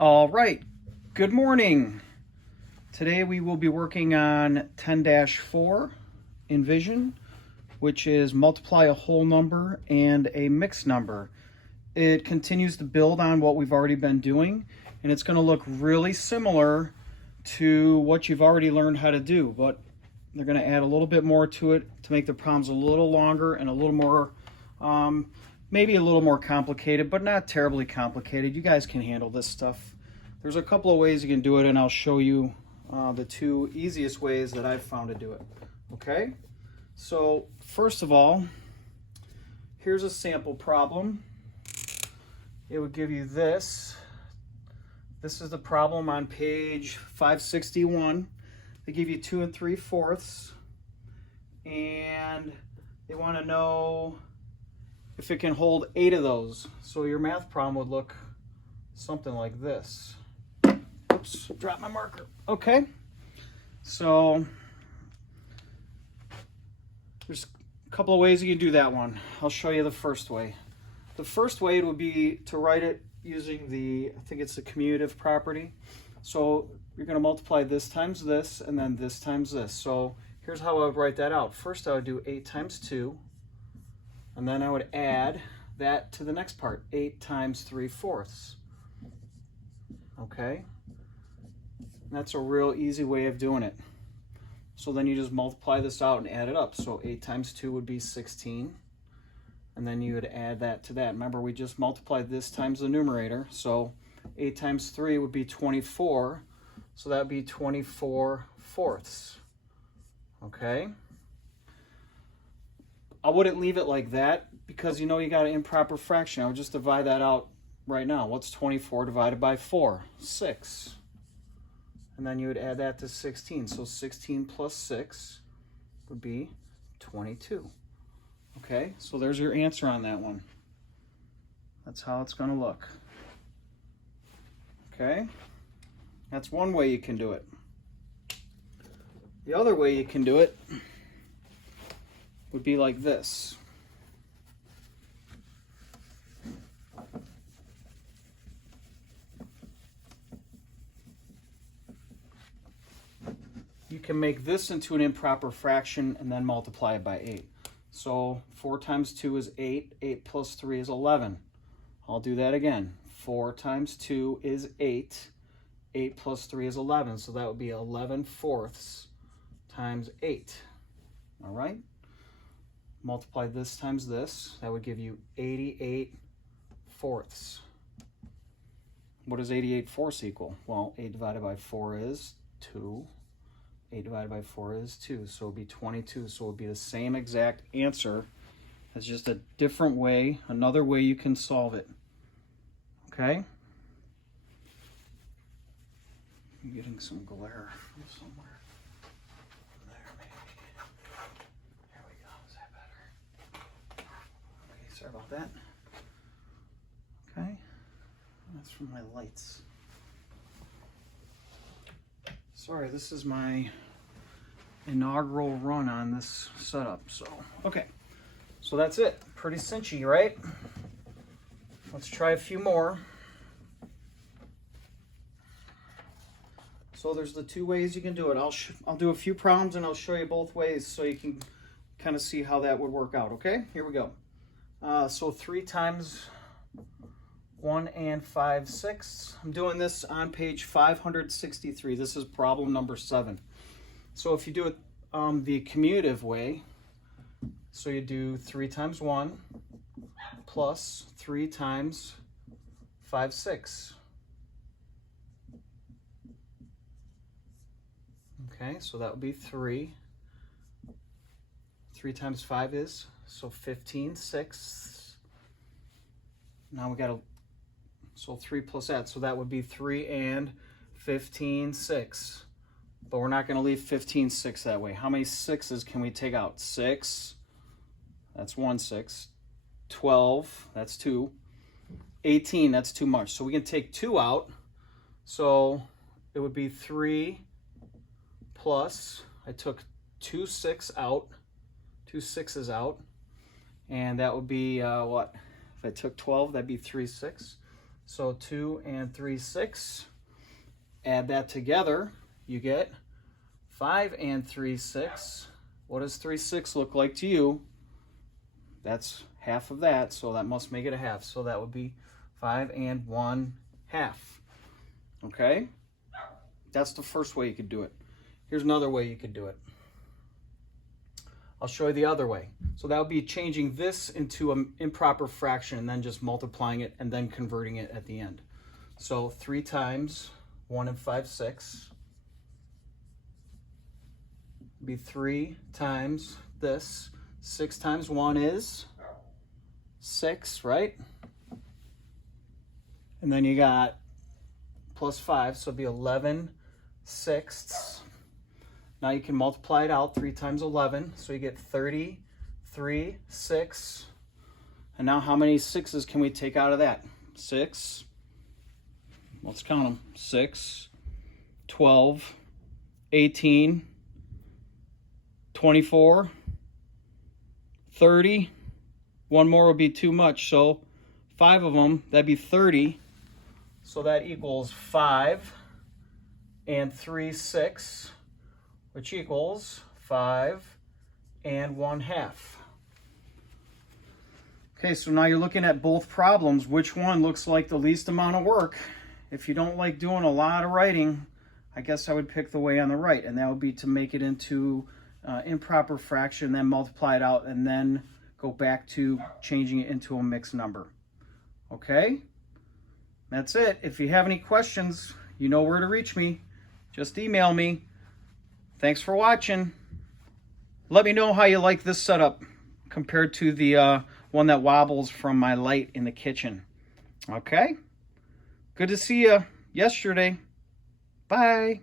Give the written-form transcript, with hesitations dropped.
All right, good morning. Today we will be working on 10-4 Envision, which is multiply a whole number and a mixed number. It continues to build on what we've already been doing, and it's going to look really similar to what you've already learned how to do, but they're going to add a little bit more to it to make the problems a little longer and a little more, maybe a little more complicated, but not terribly complicated. You guys can handle this stuff. There's a couple of ways you can do it, and I'll show you the two easiest ways that I've found to do it. Okay, so first of all, here's a sample problem. It would give you this. This is the problem on page 561. They give you 2 3/4, and they want to know if it can hold 8 of those. So your math problem would look something like this. Oops, dropped my marker. Okay, so there's a couple of ways you can do that one. I'll show you the first way. The first way would be to write it using the, I think it's the commutative property. So you're going to multiply this times this and then this times this. So here's how I would write that out. First I would do 8 times 2, and then I would add that to the next part, 8 times 3/4. Okay, and that's a real easy way of doing it. So then you just multiply this out and add it up. So 8 times 2 would be 16. And then you would add that to that. Remember, we just multiplied this times the numerator. So 8 times 3 would be 24. So that would be 24/4. Okay? I wouldn't leave it like that because you know you got an improper fraction. I would just divide that out right now. What's 24 divided by 4? 6. And then you would add that to 16. So 16 plus 6 would be 22. Okay, so there's your answer on that one. That's how it's going to look. Okay, that's one way you can do it. The other way you can do it would be like this. You can make this into an improper fraction and then multiply it by 8. So 4 times 2 is 8. 8 plus 3 is 11. I'll do that again. 4 times 2 is 8. 8 plus 3 is 11. So that would be 11/4 times 8. All right? Multiply this times this. That would give you 88/4. What does 88/4 equal? Well, 8 divided by 4 is 2. 8 divided by 4 is 2, so it would be 22. So it would be the same exact answer. It's just a different way, another way you can solve it. Okay? I'm getting some glare from somewhere. There, maybe. There we go. Is that better? Okay, sorry about that. Okay. That's from my lights. Sorry, this is my inaugural run on this setup. So, okay. So that's it. Pretty cinchy, right? Let's try a few more. So there's the two ways you can do it. I'll do a few problems and I'll show you both ways so you can kind of see how that would work out, okay? Here we go. So 3 times 1 and 5/6. I'm doing this on page 563. This is problem number 7. So if you do it the commutative way, so you do 3 times 1 plus 3 times 5/6. Okay, so that would be 3. 3 times 5 is, so 15/6. Now we got to, so 3 plus that, so that would be 3 and 15/6. But we're not going to leave 15/6 that way. How many 6s can we take out? 6, that's 1 6. 12, that's 2. 18, that's too much. So we can take 2 out. So it would be 3 plus, I took 2 6 out, 2 6s out, and that would be what? If I took 12, that'd be 3 6. So 2 and 3 6. Add that together, you get 5 and 3 6. What does 3 6 look like to you? That's half of that, so that must make it a half. So that would be 5 and 1 half. Okay? That's the first way you could do it. Here's another way you could do it. I'll show you the other way. So that would be changing this into an improper fraction and then just multiplying it and then converting it at the end. So 3 times 1 and 5 6 be 3 times this. 6 times 1 is 6, right? And then you got plus 5, so it'd be 11 sixths. Now you can multiply it out. 3 times 11, so you get 33 6. And now how many sixes can we take out of that? 6. Let's count them. 6, 12, 18, 24, 30. One more would be too much, so 5 of them, that'd be 30. So that equals 5 and 3 6, which equals 5 and 1 half. Okay, so now you're looking at both problems. Which one looks like the least amount of work? If you don't like doing a lot of writing, I guess I would pick the way on the right, and that would be to make it into improper fraction, then multiply it out, and then go back to changing it into a mixed number. Okay? That's it. If you have any questions, you know where to reach me. Just email me. Thanks for watching. Let me know how you like this setup compared to the one that wobbles from my light in the kitchen. Okay? Good to see you yesterday. Bye.